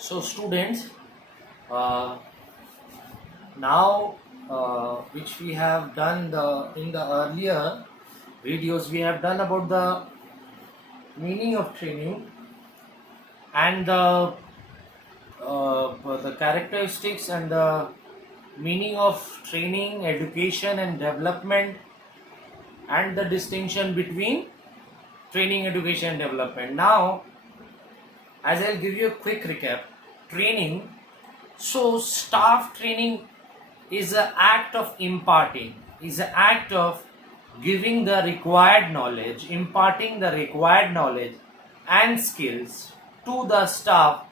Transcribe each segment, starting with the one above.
So students, uh, now which we have done in the earlier videos, we have done about the meaning of training and the characteristics and the meaning of training, education and development, and the distinction between training, education and development. Now, as I'll give you a quick recap, training. So staff training is an act of imparting, is an act of giving the required knowledge, imparting the required knowledge and skills to the staff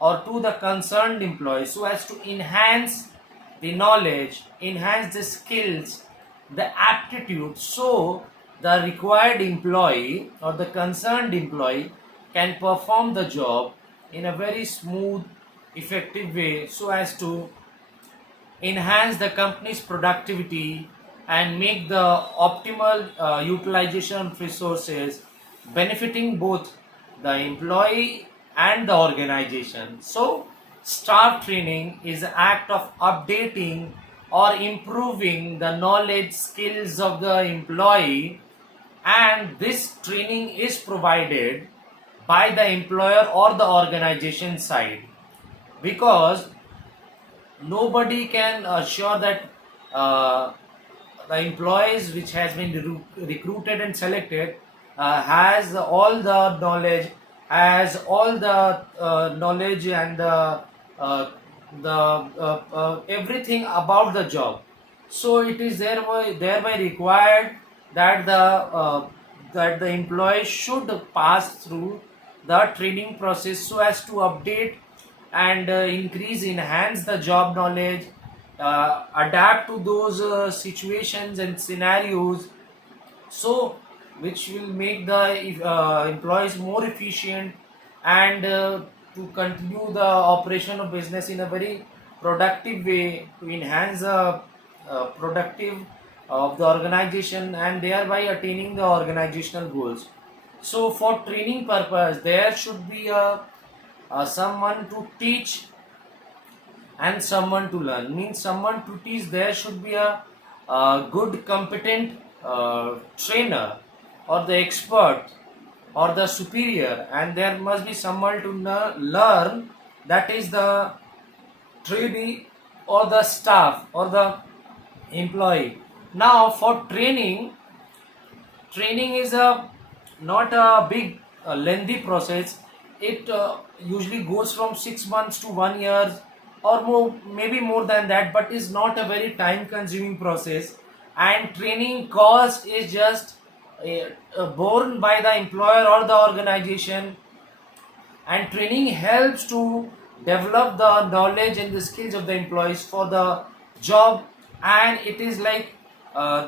or to the concerned employee so as to enhance the knowledge, enhance the skills, the aptitude, so the required employee or the concerned employee can perform the job in a very smooth, effective way so as to enhance the company's productivity and make the optimal utilization of resources benefiting both the employee and the organization. So staff training is an act of updating or improving the knowledge skills of the employee, and this training is provided by the employer or the organization side, because nobody can assure that uh, the employees which has been recruited and selected has all the knowledge, has all the knowledge and the everything about the job. So it is thereby required that the employee should pass through the training process so as to update and enhance the job knowledge, adapt to those situations and scenarios, so which will make the employees more efficient and to continue the operation of business in a very productive way, to enhance the productive of the organization and thereby attaining the organizational goals. So for training purpose there should be someone to teach and someone to learn. Means someone to teach, there should be a good competent trainer or the expert or the superior, and there must be someone to learn, that is the trainee or the staff or the employee. Now for training is a not a big lengthy process. It usually goes from 6 months to 1 year or more, maybe more than that, but is not a very time consuming process, and training cost is just borne by the employer or the organization, and training helps to develop the knowledge and the skills of the employees for the job. And it is like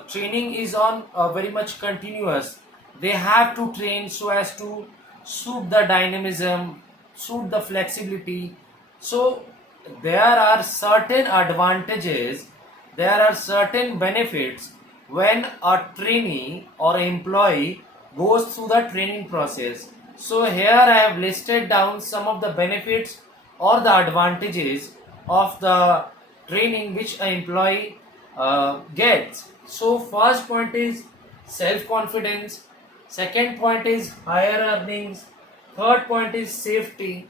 training is on very much continuous. They have to train so as to suit the dynamism, suit the flexibility. So there are certain advantages, there are certain benefits when a trainee or employee goes through the training process. So here I have listed down some of the benefits or the advantages of the training which an employee gets. So first point is self confidence, second point is higher earnings, third point is safety,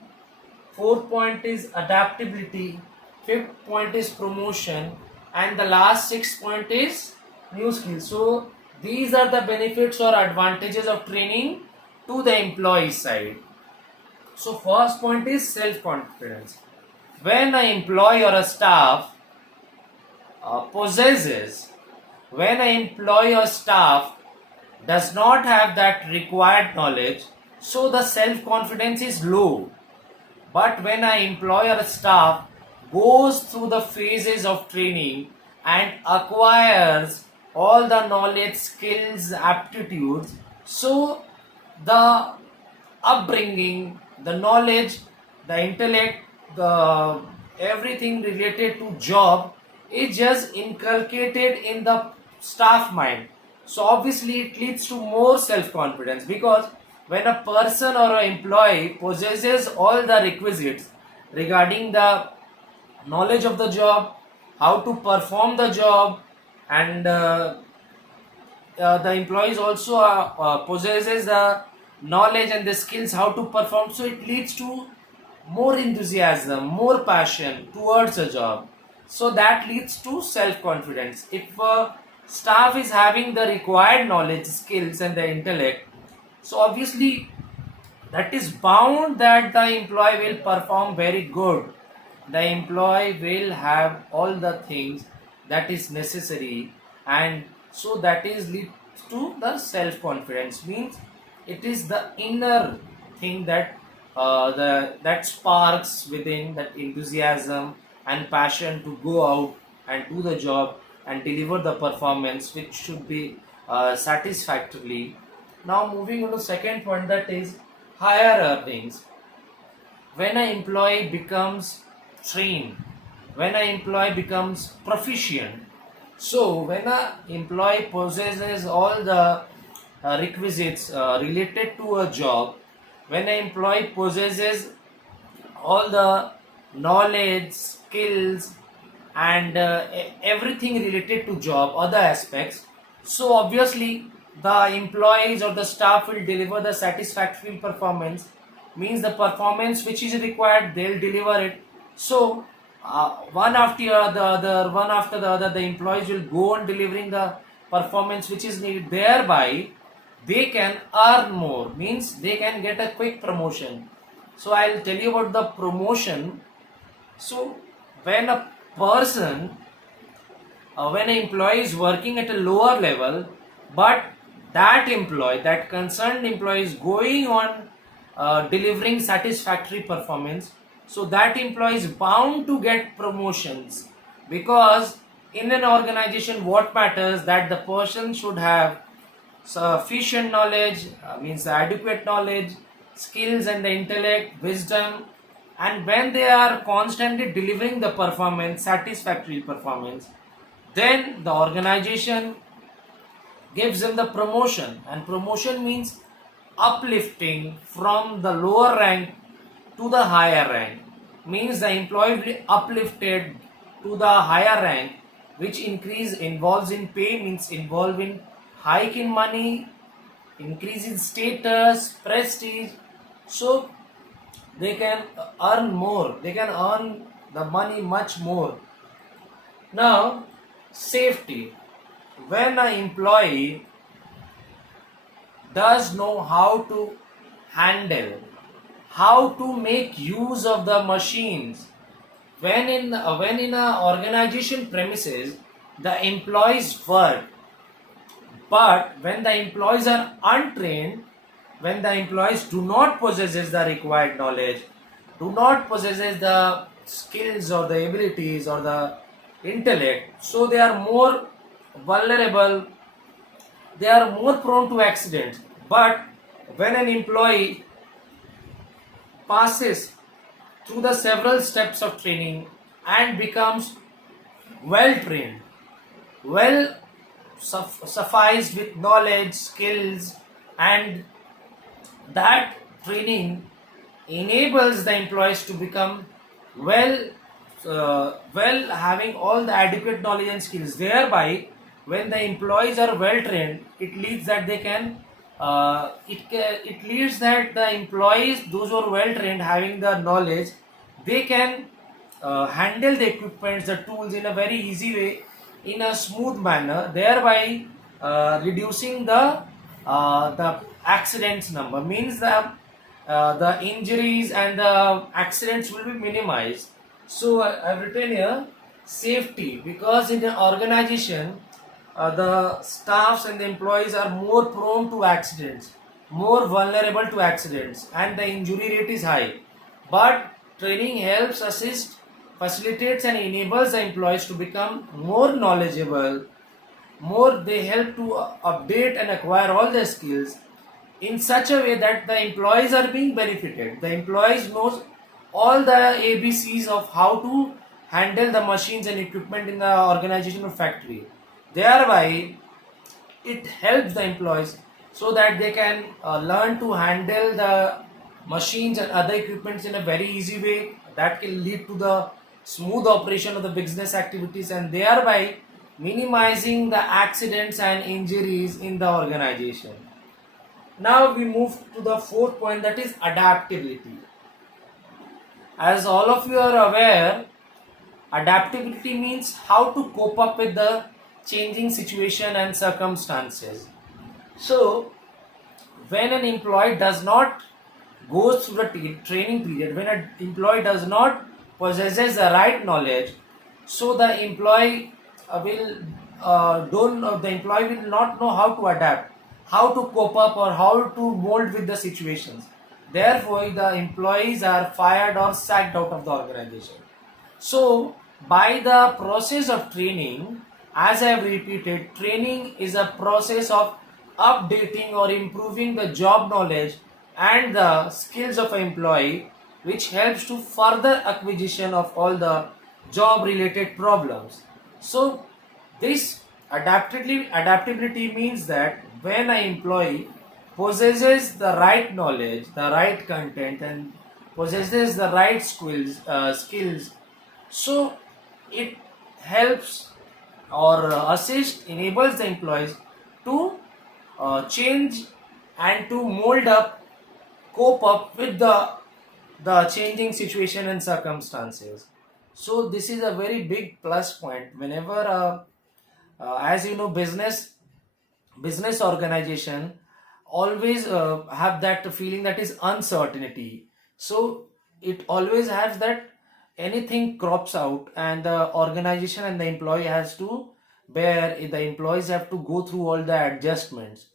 fourth point is adaptability, fifth point is promotion, and the last sixth point is new skills. So these are the benefits or advantages of training to the employee side. So first point is self confidence. When an employee or a staff possesses, when an employee or staff does not have that required knowledge, so the self confidence is low. But when an employee or staff goes through the phases of training and acquires all the knowledge, skills, aptitudes, so the upbringing, the knowledge, the intellect, the everything related to job is just inculcated in the staff mind. So obviously it leads to more self confidence, because when a person or an employee possesses all the requisites regarding the knowledge of the job, how to perform the job, and the employees also possesses the knowledge and the skills how to perform, so it leads to more enthusiasm, more passion towards a job, so that leads to self confidence. If staff is having the required knowledge, skills and the intellect, so obviously that is bound that the employee will perform very good. The employee will have all the things that is necessary, and so that is lead to the self confidence. Means it is the inner thing that that sparks within that enthusiasm and passion to go out and do the job and deliver the performance which should be satisfactorily. Now moving on to second point, that is higher earnings. When an employee becomes trained, when an employee becomes proficient, so when an employee possesses all the requisites related to a job, when an employee possesses all the knowledge, skills, and everything related to job, other aspects, so obviously the employees or the staff will deliver the satisfactory performance. Means the performance which is required, they'll deliver it. So one after the other, one after the other, the employees will go on delivering the performance which is needed. Thereby they can earn more, means they can get a quick promotion. So I'll tell you about the promotion. So when a person, when an employee is working at a lower level, but that employee, that concerned employee is going on delivering satisfactory performance, so that employee is bound to get promotions, because in an organization what matters that the person should have sufficient knowledge, means adequate knowledge, skills and the intellect, wisdom, and when they are constantly delivering the performance, satisfactory performance, then the organization gives them the promotion. And promotion means uplifting from the lower rank to the higher rank. Means the employee will be uplifted to the higher rank, which increase involves in pay, means involve in hike in money, increase in status, prestige. So they can earn more, they can earn the money much more. Now safety. When an employee does know how to handle, how to make use of the machines, when in a organization premises the employees work, but when the employees are untrained, when the employees do not possesses the required knowledge, do not possesses the skills or the abilities or the intellect, so they are more vulnerable, they are more prone to accidents. But when an employee passes through the several steps of training and becomes well trained, well sufficed with knowledge, skills, and that training enables the employees to become well having all the adequate knowledge and skills. Thereby when the employees are well trained, it leads that they can it leads that the employees, those who are well trained, having the knowledge, they can handle the equipments, the tools in a very easy way, in a smooth manner, thereby reducing the accidents number. Means the injuries and the accidents will be minimized. So I've written here safety, because in an organization the staffs and the employees are more prone to accidents, more vulnerable to accidents, and the injury rate is high. But training helps assist, facilitates, and enables the employees to become more knowledgeable, more they help to update and acquire all their skills in such a way that the employees are being benefited. The employees knows all the ABCs of how to handle the machines and equipment in the organization or factory. Thereby it helps the employees so that they can learn to handle the machines and other equipments in a very easy way, that can lead to the smooth operation of the business activities and thereby minimizing the accidents and injuries in the organization. Now we move to the fourth point, that is adaptability. As all of you are aware, adaptability means how to cope up with the changing situation and circumstances. So, when an employee does not go through the training period, when an employee does not possesses the right knowledge, so the employee will don't know, the employee will not know how to adapt, how to cope up, or how to mold with the situations. Therefore, the employees are fired or sacked out of the organization. So, by the process of training, as I have repeated, training is a process of updating or improving the job knowledge and the skills of an employee, which helps to further acquisition of all the job related problems. So, this adaptability means that when an employee possesses the right knowledge, the right content, and possesses the right skills, so it helps or assist, enables the employees to change and to mold up, cope up with the changing situation and circumstances. So this is a very big plus point whenever as you know, business organization always have that feeling, that is uncertainty. So it always has that anything crops out and the organization and the employee has to bear, the employees have to go through all the adjustments.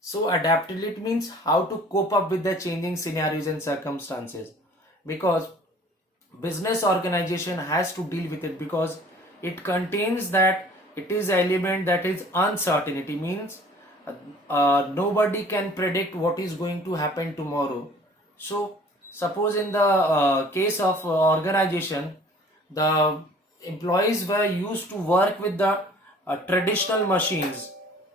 So adaptability means how to cope up with the changing scenarios and circumstances, because business organization has to deal with it, because it contains that, it is element that is uncertainty, means nobody can predict what is going to happen tomorrow. So suppose in the case of organization, the employees were used to work with the traditional machines,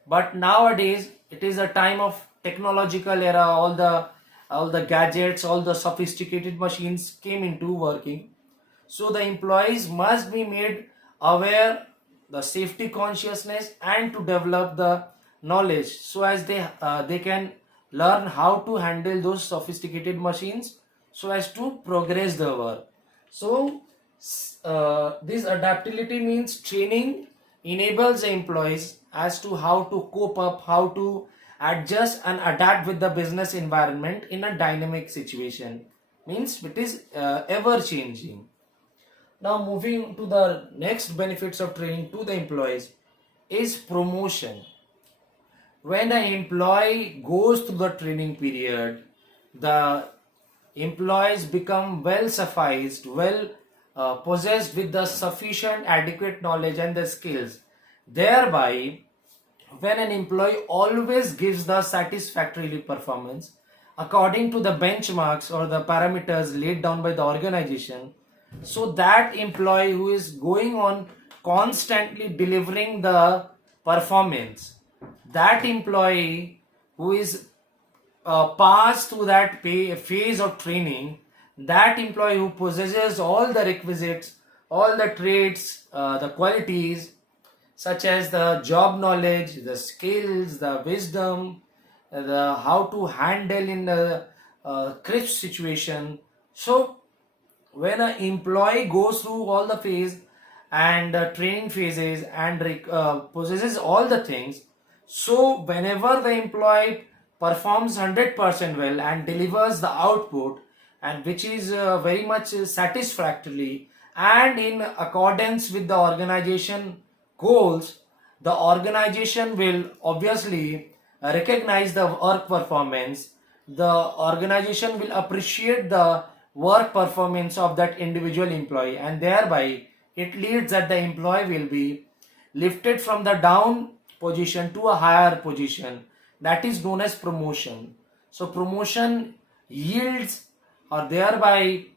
but nowadays it is a time of technological era, all the gadgets, all the sophisticated machines came into working. So the employees must be made aware, the safety consciousness, and to develop the knowledge, so as they can learn how to handle those sophisticated machines, so as to progress the work. So this adaptability means training enables the employees as to how to cope up, how to adjust and adapt with the business environment in a dynamic situation, means it is ever changing. Now moving to the next benefits of training to the employees is promotion. When an employee goes through the training period, the employees become well sufficed, well possessed with the sufficient adequate knowledge and the skills. Thereby, when an employee always gives the satisfactory performance according to the benchmarks or the parameters laid down by the organization, so that employee who is going on constantly delivering the performance, that employee who is passed through that phase of training, that employee who possesses all the requisites, all the traits, the qualities, such as the job knowledge, the skills, the wisdom, the how to handle in the crisp situation. So when an employee goes through all the phase and training phases and possesses all the things, so whenever the employee performs 100% well and delivers the output, and which is very much satisfactorily and in accordance with the organization goals, the organization will obviously recognize the work performance. The organization will appreciate the work performance of that individual employee, and thereby it leads that the employee will be lifted from the down position to a higher position, that is known as promotion. So promotion yields or thereby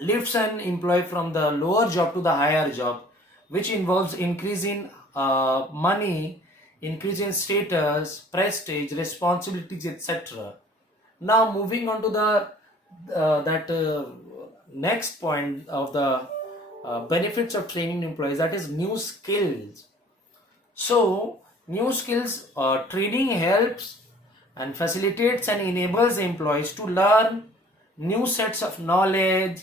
lifts an employee from the lower job to the higher job, which involves increase in money, increase in status, prestige, responsibilities, etc. Now moving on to the that next point of the benefits of training employees, that is new skills. So new skills training helps and facilitates and enables employees to learn new sets of knowledge.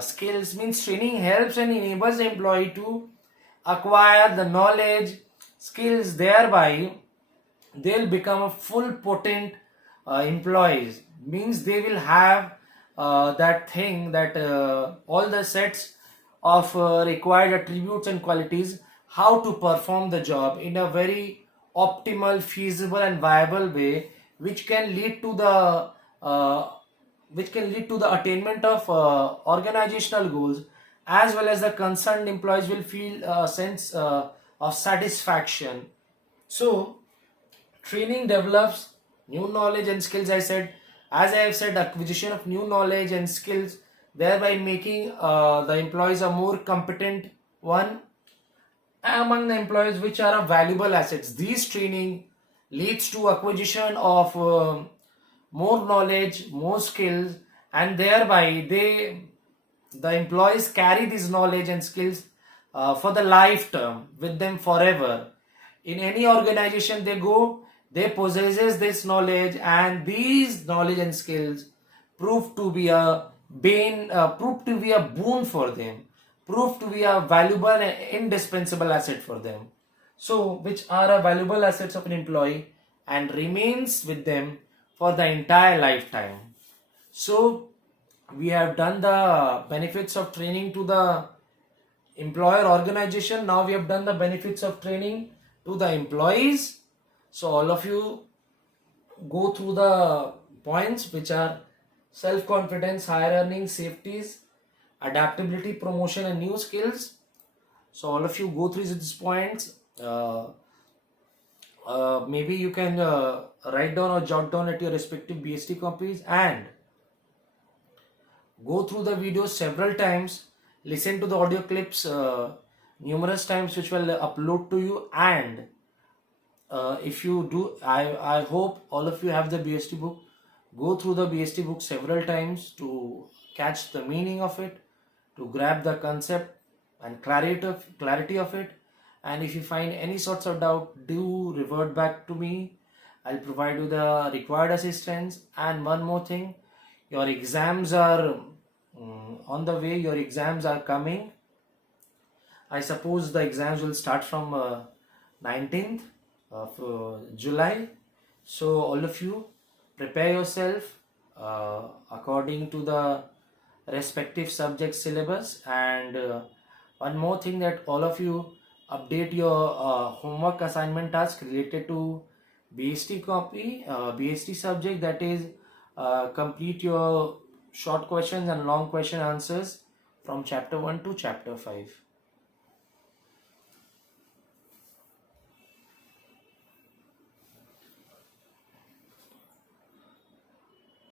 Skills means training helps and enables the employee to acquire the knowledge, skills, thereby they'll become a full potent employees, means they will have that thing, that all the sets of required attributes and qualities, how to perform the job in a very optimal, feasible and viable way, which can lead to the attainment of organizational goals, as well as the concerned employees will feel a sense of satisfaction. So training develops new knowledge and skills. As I have said, acquisition of new knowledge and skills, thereby making the employees a more competent one among the employees, which are valuable assets. These training leads to acquisition of more knowledge, more skills, and thereby the employees carry this knowledge and skills for the lifetime with them forever. In any organization they go, they possesses this knowledge, and these knowledge and skills prove to be a prove to be a boon for them, prove to be a valuable and indispensable asset for them. So, which are a valuable assets of an employee and remains with them for the entire lifetime. So, we have done the benefits of training to the employer organization. Now we have done the benefits of training to the employees. So all of you go through the points, which are self-confidence, higher earnings, safeties, adaptability, promotion and new skills. So all of you go through these points. Maybe you can write down or jot down at your respective BST copies and go through the videos several times, listen to the audio clips numerous times, which will upload to you. And if you do, I hope all of you have the BST book. Go through the BST book several times to catch the meaning of it, to grab the concept and clarity of it. And if you find any sorts of doubt, do revert back to me. I'll provide you the required assistance. And one more thing, your exams are on the way, your exams are coming. I suppose the exams will start from 19th of July. So all of you prepare yourself according to the respective subject syllabus. And one more thing, that all of you update your homework assignment task related to BST copy, BST subject, that is complete your short questions and long question answers from chapter 1 to chapter 5.